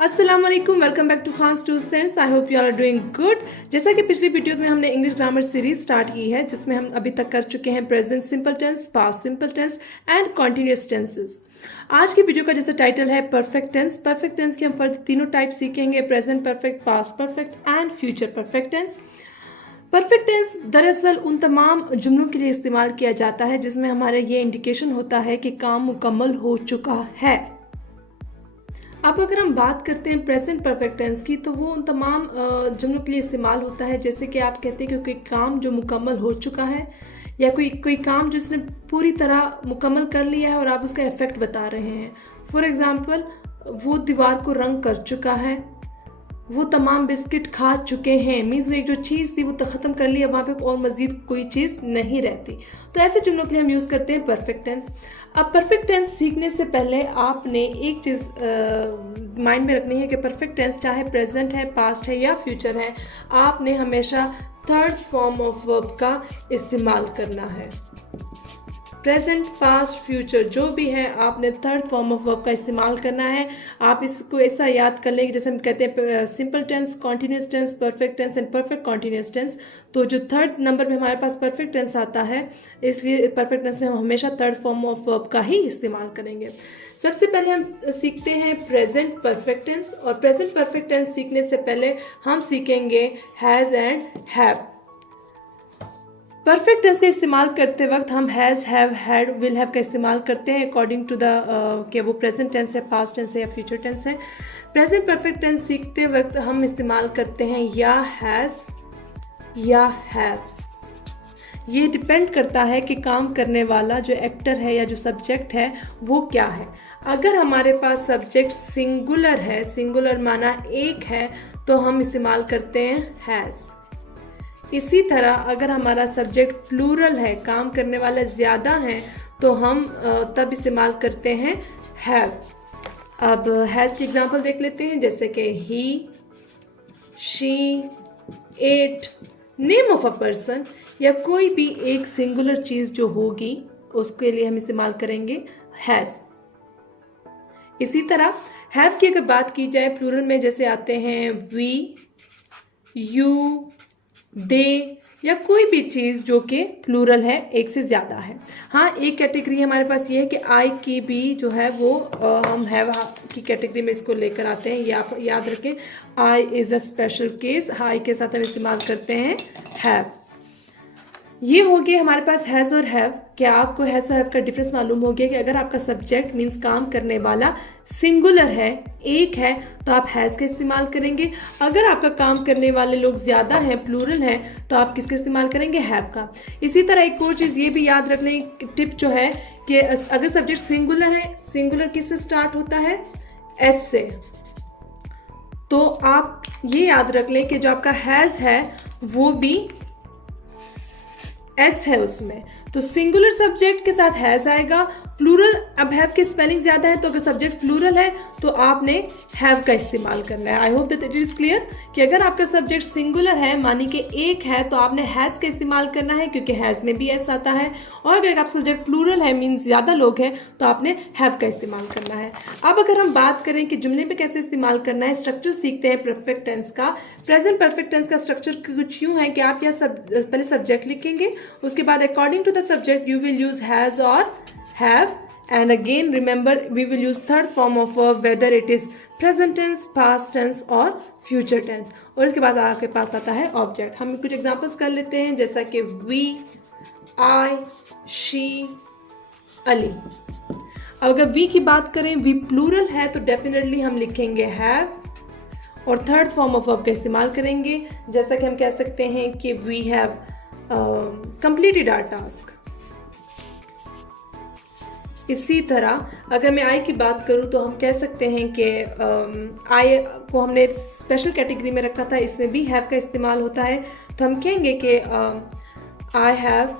अस्सलाम वालेकुम, welcome back to Khan's to sense. I hope you are doing good. जैसा कि पिछली वीडियोस में हमने इंग्लिश ग्रामर सीरीज स्टार्ट की है, जिसमें हम अभी तक कर चुके हैं present simple tense, past simple tense and continuous tenses. आज की वीडियो का जैसे टाइटल है परफेक्ट टेंस। परफेक्ट टेंस के हम फर्द तीनों टाइप सीखेंगे, present perfect, past perfect and future perfect tense. Perfect tense दरअसल उन तमाम जुमलों के लिए इस्तेमाल किया जाता है जिसमें हमारे ये इंडिकेशन होता है कि काम मुकम्मल हो चुका है। अब अगर हम बात करते हैं प्रेजेंट परफेक्ट टेंस की, तो वो उन तमाम जुमलों के लिए इस्तेमाल होता है जैसे कि आप कहते हैं कि कोई काम जो मुकम्मल हो चुका है, या कोई काम जिसने पूरी तरह मुकम्मल कर लिया है और आप उसका इफेक्ट बता रहे हैं। फॉर एग्जांपल, वो दीवार को रंग कर चुका है, वो तमाम बिस्किट खा चुके हैं। मीन्स वो एक जो चीज़ थी वो तो ख़त्म कर लिया, वहाँ पे और मज़ीद कोई चीज़ नहीं रहती। तो ऐसे जुमलों के लिए हम यूज़ करते हैं परफेक्ट टेंस। अब परफेक्ट टेंस सीखने से पहले आपने एक चीज़ माइंड में रखनी है कि परफेक्ट टेंस चाहे प्रेजेंट है, पास्ट है या फ्यूचर है, आपने हमेशा थर्ड फॉर्म ऑफ वर्ब का इस्तेमाल करना है। प्रेजेंट, पास्ट, फ्यूचर जो भी है, आपने थर्ड फॉर्म ऑफ वर्ब का इस्तेमाल करना है। आप इसको ऐसा याद कर लेंगे जैसे हम कहते हैं simple tense, continuous tense, perfect tense and perfect continuous tense. तो जो थर्ड नंबर में हमारे पास परफेक्ट टेंस आता है, इसलिए परफेक्ट टेंस में हम हमेशा थर्ड फॉर्म ऑफ वर्ब का ही इस्तेमाल करेंगे। सबसे पहले हम सीखते हैं प्रेजेंट परफेक्ट टेंस, और प्रेजेंट परफेक्ट टेंस सीखने से पहले हम सीखेंगे has and have. Perfect tense का इस्तेमाल करते वक्त हम has, have, had, will have का इस्तेमाल करते हैं अकॉर्डिंग टू द कि वो प्रेजेंट टेंस है, पास्ट टेंस है या फ्यूचर टेंस है। प्रेजेंट परफेक्ट टेंस सीखते वक्त हम इस्तेमाल करते हैं या हैज़ या हैव। ये डिपेंड करता है कि काम करने वाला जो एक्टर है या जो सब्जेक्ट है वो क्या है। अगर हमारे पास सब्जेक्ट सिंगुलर है, सिंगुलर माना एक है, तो हम इस्तेमाल करते हैं हैज़। इसी तरह अगर हमारा सब्जेक्ट प्लूरल है, काम करने वाले ज़्यादा हैं, तो हम तब इस्तेमाल करते हैं हैव। अब हैज़ की एग्जांपल देख लेते हैं, जैसे कि he, she, it, name of a person, या कोई भी एक सिंगुलर चीज़ जो होगी उसके लिए हम इस्तेमाल करेंगे हैज़। इसी तरह हैव की अगर बात की जाए प्लूरल में, जैसे आते हैं वी, यू, दे, या कोई भी चीज़ जो कि प्लूरल है, एक से ज़्यादा है। हाँ, एक कैटेगरी हमारे पास ये है कि आई की भी जो है वो हम हैव की कैटेगरी में इसको लेकर आते हैं। ये आप याद रखें, I is a special case. आई के साथ हम इस्तेमाल करते हैं हैव। ये हो गया हमारे पास हैज़ और हैव। क्या आपको हैज़ और हैव का डिफरेंस मालूम हो गया कि अगर आपका सब्जेक्ट मीन्स काम करने वाला सिंगुलर है, एक है, तो आप हैज़ का इस्तेमाल करेंगे। अगर आपका काम करने वाले लोग ज़्यादा हैं, प्लूरल है, तो आप किसका इस्तेमाल करेंगे, हैव का। इसी तरह एक और चीज़ ये भी याद रखने की टिप जो है कि अगर सब्जेक्ट सिंगुलर है, सिंगुलर किससे स्टार्ट होता है, एस से, तो आप ये याद रख लें कि जो आपका हैज़ है वो भी एस है उसमें। तो सिंगुलर सब्जेक्ट के साथ हैज़ आएगा, प्लूरल। अब हैव की स्पेलिंग ज्यादा है, तो अगर सब्जेक्ट प्लूरल है तो आपने हैव का इस्तेमाल करना है। आई hope that it is clear कि अगर आपका सब्जेक्ट सिंगुलर है, मानी कि एक है, तो आपने हैज़ का इस्तेमाल करना है क्योंकि हैज़ में भी एस आता है। और अगर आपका सब्जेक्ट प्लूरल है, मीन्स ज्यादा लोग हैं, तो आपने हैव का इस्तेमाल करना है। अब अगर हम बात करें कि जुमले में कैसे इस्तेमाल करना है, स्ट्रक्चर सीखते हैं परफेक्ट टेंस का। प्रेजेंट परफेक्ट टेंस का स्ट्रक्चर कुछ यूं है कि आप यहाँ पहले सब्जेक्ट लिखेंगे, उसके बाद according to the subject you will use has और have, and again remember we will use third form of verb whether it is present tense, past tense और future tense। और इसके बाद आपके पास आता है ऑब्जेक्ट। हम कुछ एग्जांपल्स कर लेते हैं, जैसा कि we, I, she, अली। अब अगर we की बात करें, we प्लूरल है, तो डेफिनेटली हम लिखेंगे have और थर्ड फॉर्म ऑफ वर्ब का इस्तेमाल करेंगे। जैसा कि हम कह सकते हैं कि we have completed our task। इसी तरह अगर मैं आई की बात करूं, तो हम कह सकते हैं कि आई को हमने स्पेशल कैटेगरी में रखा था, इसमें भी हैव का इस्तेमाल होता है। तो हम कहेंगे कि I have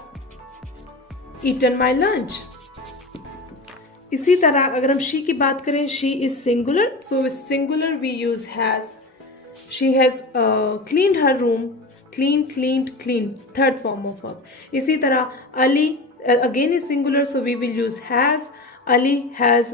eaten my lunch. इसी तरह अगर हम शी की बात करें, she is singular, so with singular we use has. She has cleaned her room, clean, cleaned, clean, third form of verb. इसी तरह Ali again is singular, so we will use has. Ali has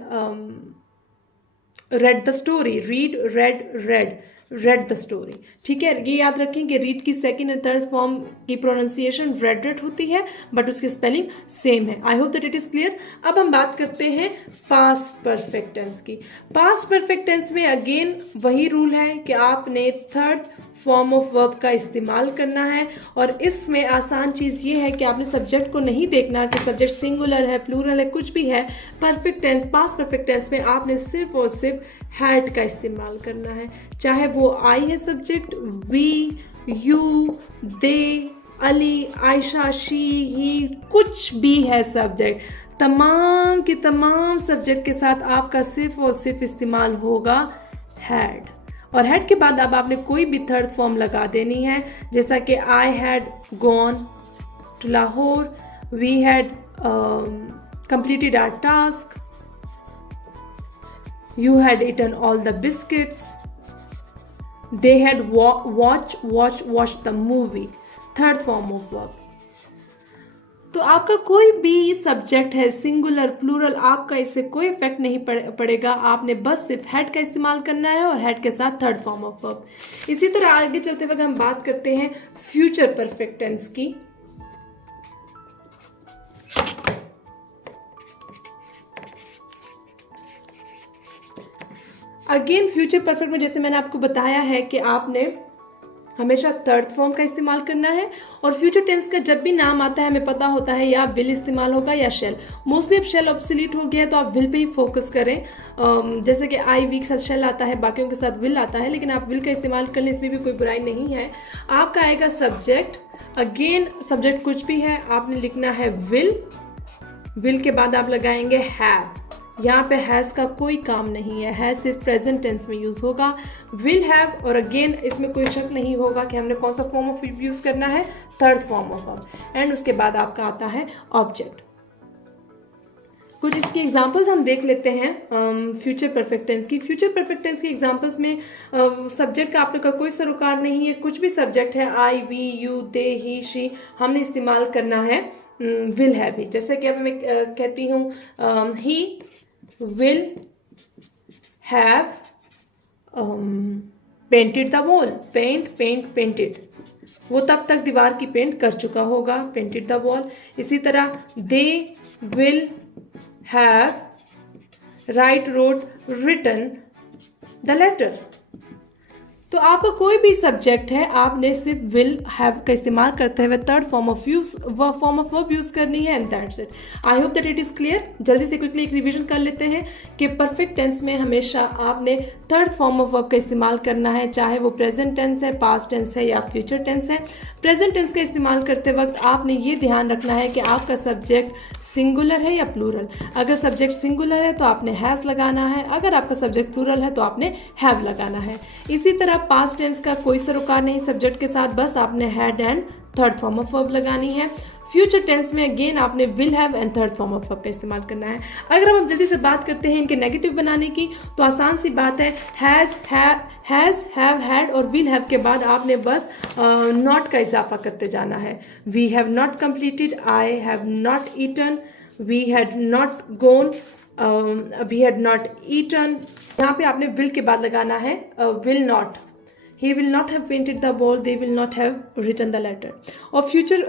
read the story, read, red, red, read the story. ठीक है, ये याद रखें कि read की second and third form की प्रोनाउंसिएशन रेड होती है, बट उसकी स्पेलिंग सेम है। आई hope that it is clear. अब हम बात करते हैं पास्ट परफेक्ट टेंस की। पास्ट परफेक्ट टेंस में अगेन वही रूल है कि आपने थर्ड फॉर्म ऑफ वर्ब का इस्तेमाल करना है, और इसमें आसान चीज़ ये है कि आपने सब्जेक्ट को नहीं देखना कि सब्जेक्ट सिंगुलर है, प्लूरल है, कुछ भी है। Perfect tense, past perfect tense में आपने सिर्फ और सिर्फ हैड का इस्तेमाल करना है, चाहे वो आई है subject, we, you, they, Ali, Ayesha, she, he, कुछ भी है सब्जेक्ट, तमाम के तमाम सब्जेक्ट के साथ आपका सिर्फ और सिर्फ इस्तेमाल होगा हैड। और हैड के बाद अब आपने कोई भी थर्ड फॉर्म लगा देनी है, जैसा कि I had gone to Lahore, we had completed our task, you had eaten all the biscuits, they had watched the movie, third form of verb। तो आपका कोई भी सब्जेक्ट है, सिंगुलर, प्लूरल, आपका इससे कोई इफेक्ट नहीं पड़ेगा। आपने बस सिर्फ हैड का इस्तेमाल करना है और हैड के साथ थर्ड फॉर्म ऑफ वर्ब। इसी तरह आगे चलते वक्त हम बात करते हैं फ्यूचर परफेक्ट टेंस की। अगेन फ्यूचर परफेक्ट में जैसे मैंने आपको बताया है कि आपने हमेशा थर्ड फॉर्म का इस्तेमाल करना है, और फ्यूचर टेंस का जब भी नाम आता है हमें पता होता है या विल इस्तेमाल होगा या शेल। मोस्टली अब शेल ऑब्सोलीट हो गया है तो आप विल पे ही फोकस करें। जैसे कि आई वी के साथ शेल आता है, बाकियों के साथ विल आता है, लेकिन आप विल का इस्तेमाल कर लें, इसमें भी कोई बुराई नहीं है। आपका आएगा सब्जेक्ट, अगेन सब्जेक्ट कुछ भी है, आपने लिखना है विल, विल के बाद आप लगाएंगे हैव। यहाँ पे हैज का कोई काम नहीं है, हैज सिर्फ प्रेजेंट टेंस में यूज होगा। विल हैव, और अगेन इसमें कोई शक नहीं होगा कि हमने कौन सा फॉर्म ऑफ यूज करना है, third form of verb, and उसके बाद आपका आता है ऑब्जेक्ट। कुछ इसकी एग्जांपल्स हम देख लेते हैं फ्यूचर परफेक्ट टेंस की। फ्यूचर परफेक्ट टेंस की एग्जांपल्स में सब्जेक्ट का आप लोग का कोई सरोकार नहीं है, कुछ भी सब्जेक्ट है, I, we, you, they, he, she, हमने इस्तेमाल करना है विल हैव ही। जैसे कि अब मैं कहती हूँ ही will have painted the wall, painted, वो तब तक दीवार की पेंट कर चुका होगा, painted the wall। इसी तरह they will have written the letter। तो आपका कोई भी सब्जेक्ट है, आपने सिर्फ विल हैव का इस्तेमाल करते हुए third form of verb use करनी है, and that's it. I hope that it is clear. जल्दी से क्विकली एक रिवीजन कर लेते हैं कि परफेक्ट टेंस में हमेशा आपने थर्ड फॉर्म ऑफ वर्ब का इस्तेमाल करना है, चाहे वो प्रेजेंट टेंस है, पास्ट टेंस है या फ्यूचर टेंस है। प्रेजेंट टेंस का इस्तेमाल करते वक्त आपने ये ध्यान रखना है कि आपका सब्जेक्ट सिंगुलर है या प्लूरल। अगर सब्जेक्ट सिंगुलर है तो आपने हैज लगाना है, अगर आपका सब्जेक्ट प्लूरल है तो आपने हैव लगाना है। इसी तरह पास्ट टेंस का कोई सरोकार नहीं सब्जेक्ट के साथ, बस आपने had and third form of verb लगानी है। फ्यूचर टेंस में अगेन आपने will have and third form of verb का इस्तेमाल करना है। अगर हम जल्दी से बात करते हैं इनके नेगेटिव बनाने की, तो आसान सी बात है, हैज, हैव, हैड और विल हैव के बाद आपने बस नॉट का इजाफा करते जाना है। We have not completed, I have not eaten, we had not gone, we had not eaten. यहाँ पे आपने विल के बाद लगाना है will not. He will not have painted the wall, they will not have written the letter। और future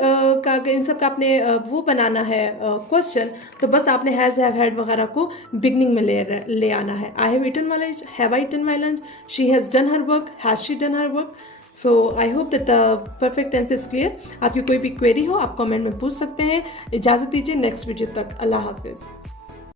का अगर इन सब का आपने वो बनाना है क्वेश्चन, तो बस आपने हैज़, हैव, हैड वगैरह को बिगनिंग में ले आना है। I have eaten my lunch, have I eaten my lunch, she has done her work, has she done her work. So I hope that the perfect tense is clear. आपकी कोई भी query हो आप comment में पूछ सकते हैं। इजाज़त दीजिए, नेक्स्ट वीडियो तक, अल्लाह हाफिज़।